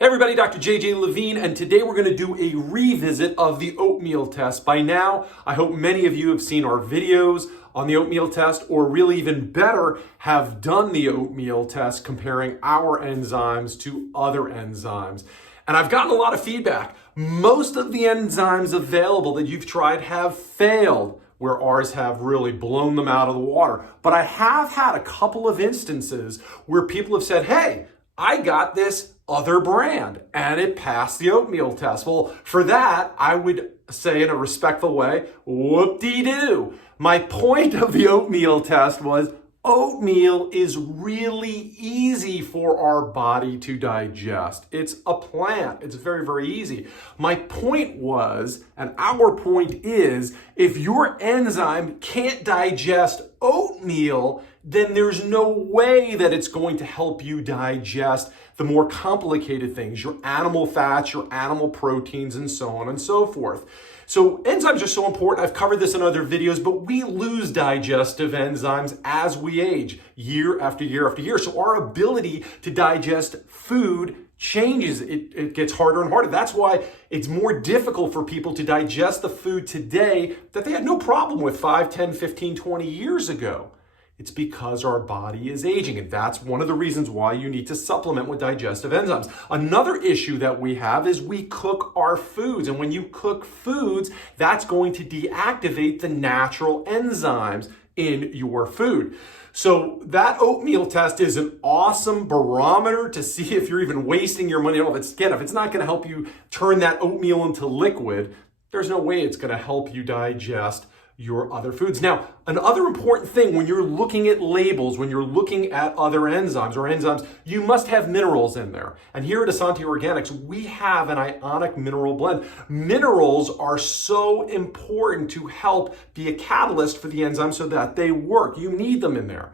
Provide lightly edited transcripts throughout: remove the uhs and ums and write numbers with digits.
Hey everybody, Dr. JJ Levine, and today we're going to do a revisit of the oatmeal test. By now, I hope many of you have seen our videos on the oatmeal test, or really even better, have done the oatmeal test comparing our enzymes to other enzymes. And I've gotten a lot of feedback. Most of the enzymes available that you've tried have failed, where ours have really blown them out of the water. But I have had a couple of instances where people have said, hey, I got this other brand and it passed the oatmeal test. Well, for that, I would say in a respectful way, whoop-dee-doo. My point of the oatmeal test was oatmeal is really easy for our body to digest. It's a plant. It's very, very easy. My point was, and our point is, if your enzyme can't digest oatmeal, then there's no way that it's going to help you digest the more complicated things, your animal fats, your animal proteins, and so on and so forth. So enzymes are so important. I've covered this in other videos, but we lose digestive enzymes as we age, year after year after year. So our ability to digest food changes. It gets harder and harder. That's why it's more difficult for people to digest the food today that they had no problem with 5, 10, 15, 20 years ago. It's because our body is aging, and that's one of the reasons why you need to supplement with digestive enzymes. Another issue that we have is we cook our foods, and when you cook foods, that's going to deactivate the natural enzymes in your food. So that oatmeal test is an awesome barometer to see if you're even wasting your money. If it's not going to help you turn that oatmeal into liquid, there's no way it's going to help you digest your other foods. Now, another important thing when you're looking at labels, when you're looking at other enzymes, you must have minerals in there. And here at Essanté Organics, we have an ionic mineral blend. Minerals are so important to help be a catalyst for the enzymes so that they work. You need them in there.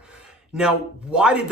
Now, why did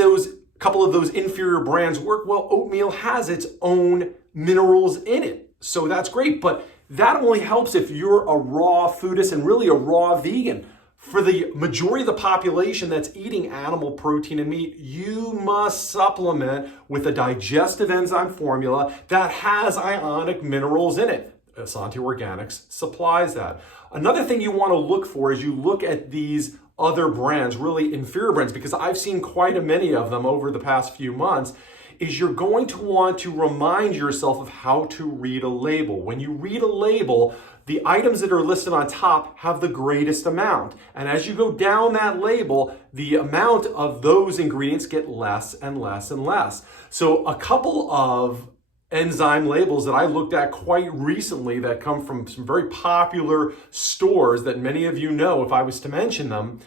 couple of those inferior brands work? Well, oatmeal has its own minerals in it. So that's great, but that only helps if you're a raw foodist and really a raw vegan. For the majority of the population that's eating animal protein and meat, you must supplement with a digestive enzyme formula that has ionic minerals in it. Essanté Organics supplies that. Another thing you want to look for is you look at these other brands, really inferior brands, because I've seen quite a many of them over the past few months, is you're going to want to remind yourself of how to read a label. When you read a label, the items that are listed on top have the greatest amount. And as you go down that label, the amount of those ingredients get less and less and less. So a couple of enzyme labels that I looked at quite recently that come from some very popular stores that many of you know, if I was to mention them,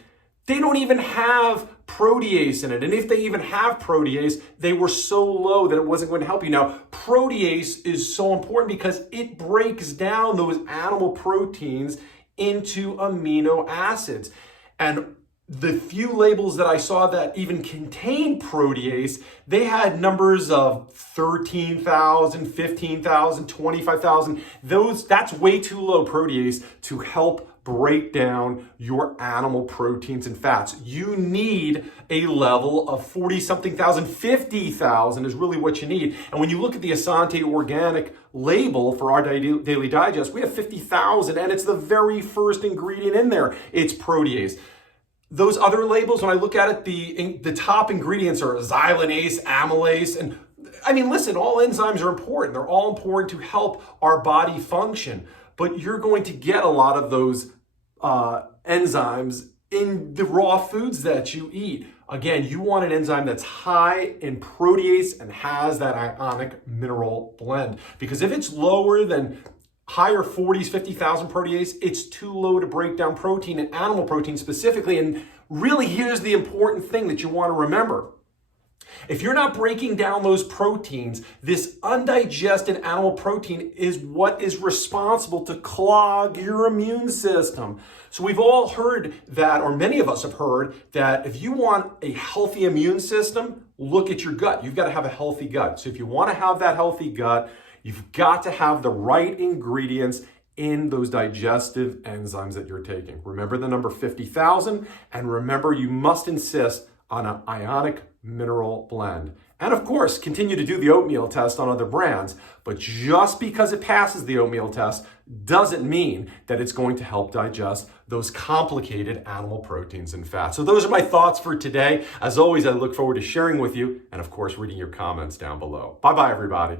they don't even have protease in it. And if they even have protease, they were so low that it wasn't going to help you. Now, protease is so important because it breaks down those animal proteins into amino acids. And the few labels that I saw that even contained protease, they had numbers of 13,000, 15,000, 25,000. That's way too low protease to help break down your animal proteins and fats. You need a level of 40-something thousand, 50,000 is really what you need. And when you look at the Essanté Organic label for our Daily Digest, we have 50,000, and it's the very first ingredient in there. It's protease. Those other labels, when I look at it, the top ingredients are Xylanase, amylase, and I mean, listen, all enzymes are important. They're all important to help our body function, but you're going to get a lot of those enzymes in the raw foods that you eat. Again, you want an enzyme that's high in protease and has that ionic mineral blend, because if it's lower than higher 40s, 50,000 protease, it's too low to break down protein and animal protein specifically. And really, here's the important thing that you want to remember. If you're not breaking down those proteins, this undigested animal protein is what is responsible to clog your immune system. So we've all heard that, or many of us have heard that if you want a healthy immune system, look at your gut. You've got to have a healthy gut. So if you want to have that healthy gut, you've got to have the right ingredients in those digestive enzymes that you're taking. Remember the number 50,000, and remember you must insist on an ionic mineral blend. And of course, continue to do the oatmeal test on other brands, but just because it passes the oatmeal test doesn't mean that it's going to help digest those complicated animal proteins and fats. So those are my thoughts for today. As always, I look forward to sharing with you and of course, reading your comments down below. Bye-bye, everybody.